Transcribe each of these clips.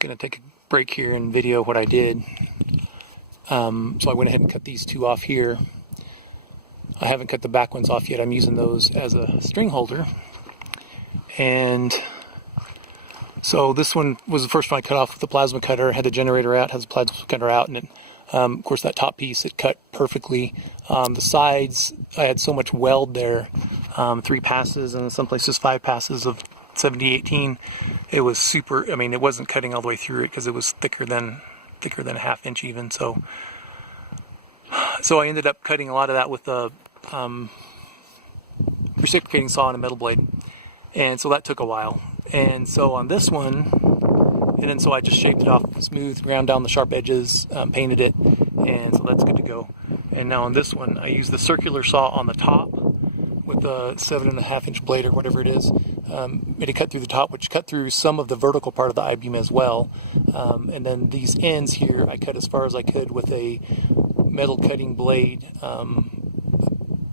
just going to take a break here and video what I did. So I went ahead and cut these two off here. I haven't cut the back ones off yet. I'm using those as a string holder. And so this one was the first one I cut off with the plasma cutter. Had the generator out, has the plasma cutter out, and it, of course that top piece it cut perfectly. The sides, I had so much weld there, 3 passes and in some places 5 passes of 70-18. It was super. I mean, it wasn't cutting all the way through it because it was thicker than a 1/2 inch even. So I ended up cutting a lot of that with a reciprocating saw and a metal blade, and so that took a while. And so on this one, and then so I just shaped it off smooth, ground down the sharp edges, painted it, and so that's good to go. And now on this one, I used the circular saw on the top with a 7.5 inch blade or whatever it is. Made a cut through the top, which cut through some of the vertical part of the I-beam as well. And then these ends here, I cut as far as I could with a metal cutting blade,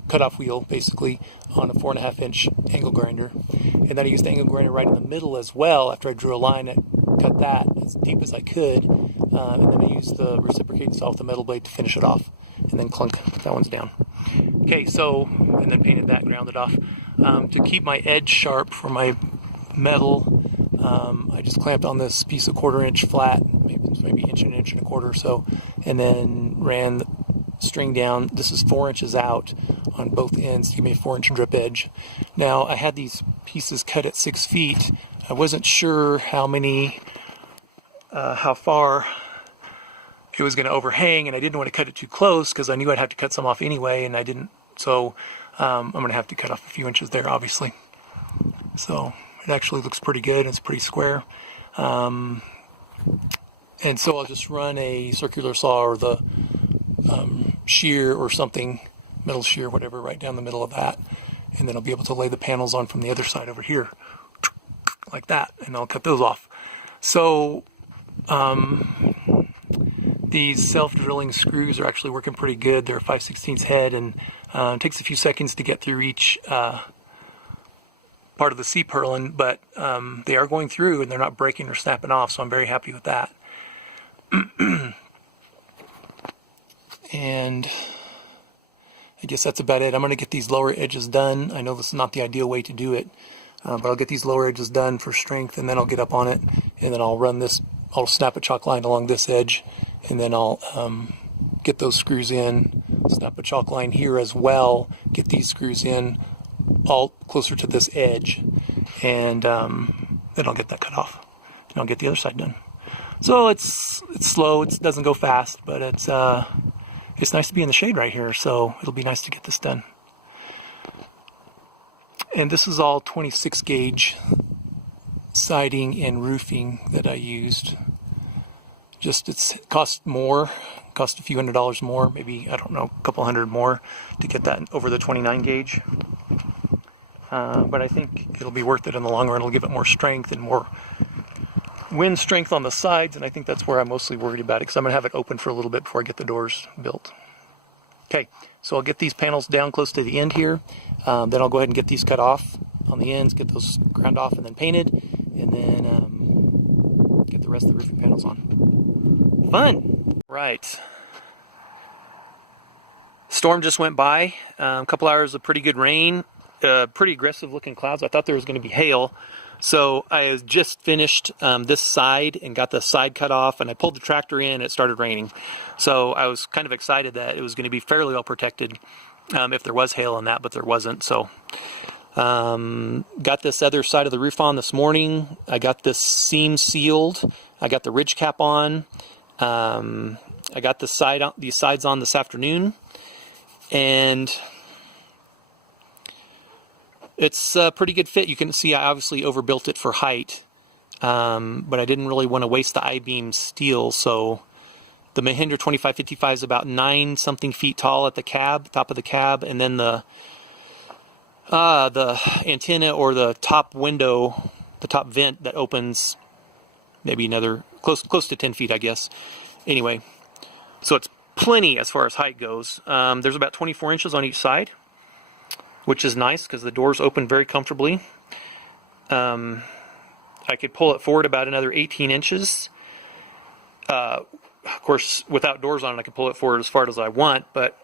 cutoff wheel basically, on a 4.5 inch angle grinder. And then I used the angle grinder right in the middle as well. After I drew a line, I cut that as deep as I could. And then I used the reciprocating saw with the metal blade to finish it off. And then clunk, that one's down. Okay, so, and then painted that, grounded off. To keep my edge sharp for my metal, I just clamped on this piece of 1/4 inch flat, maybe inch and 1.25 inches or so, and then ran the string down. This is 4 inches out on both ends to give me a 4-inch drip edge. Now, I had these pieces cut at 6 feet. I wasn't sure how far it was going to overhang, and I didn't want to cut it too close because I knew I'd have to cut some off anyway, and I didn't. So I'm going to have to cut off a few inches there, obviously. So it actually looks pretty good. It's pretty square. And so I'll just run a circular saw or the shear or something, metal shear, whatever, right down the middle of that. And then I'll be able to lay the panels on from the other side over here, like that, and I'll cut those off. So these self-drilling screws are actually working pretty good. They're 5/16 head, and it takes a few seconds to get through each part of the C-purlin, but they are going through and they're not breaking or snapping off, so I'm very happy with that. And I guess that's about it. I'm going to get these lower edges done. I know this is not the ideal way to do it, but I'll get these lower edges done for strength, and then I'll get up on it, and then I'll run this, I'll snap a chalk line along this edge, and then I'll get those screws in, snap a chalk line here as well, get these screws in all closer to this edge, and then I'll get that cut off, and I'll get the other side done. So it's slow, it doesn't go fast, but it's nice to be in the shade right here, so it'll be nice to get this done. And this is all 26 gauge siding and roofing that I used. Just it cost more, cost a few $100s more, maybe, I don't know, a couple hundred more to get that over the 29 gauge. But I think it'll be worth it in the long run. It'll give it more strength and more wind strength on the sides, and I think that's where I'm mostly worried about it, because I'm going to have it open for a little bit before I get the doors built. Okay, so I'll get these panels down close to the end here, then I'll go ahead and get these cut off on the ends, get those ground off and then painted, and then get the rest of the roofing panels on. Fun! Right. Storm just went by, a couple hours of pretty good rain, pretty aggressive looking clouds. I thought there was going to be hail. So I just finished this side and got the side cut off, and I pulled the tractor in and it started raining. So I was kind of excited that it was going to be fairly well protected if there was hail on that, but there wasn't. So got this other side of the roof on this morning. I got this seam sealed. I got the ridge cap on. I got these sides on this afternoon, and it's a pretty good fit. You can see I obviously overbuilt it for height, but I didn't really want to waste the I-beam steel, so the Mahindra 2555 is about 9-something feet tall at the cab, top of the cab, and then the antenna or the top window, the top vent that opens maybe another close to 10 feet, I guess. Anyway, so it's plenty as far as height goes. There's about 24 inches on each side, which is nice because the doors open very comfortably. I could pull it forward about another 18 inches Of course, without doors on it, I can pull it forward as far as I want, but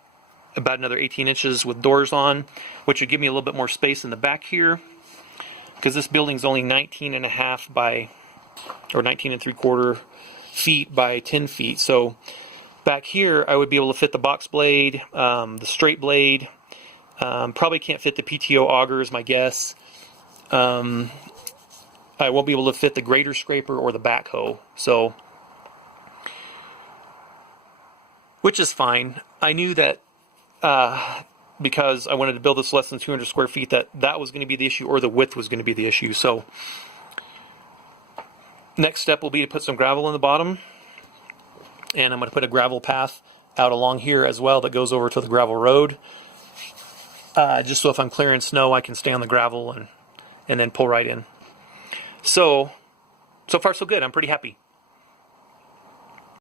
about another 18 inches with doors on, which would give me a little bit more space in the back here, because this building's only 19 and a half by, or 19 and 3/4 feet by 10 feet. So back here, I would be able to fit the box blade, the straight blade. Probably can't fit the PTO auger, is my guess. I won't be able to fit the grater scraper or the backhoe. So, which is fine. I knew that because I wanted to build this less than 200 square feet, that was going to be the issue, or the width was going to be the issue. So next step will be to put some gravel in the bottom, and I'm going to put a gravel path out along here as well that goes over to the gravel road, just so if I'm clearing snow I can stay on the gravel and then pull right in. So far so good. I'm pretty happy.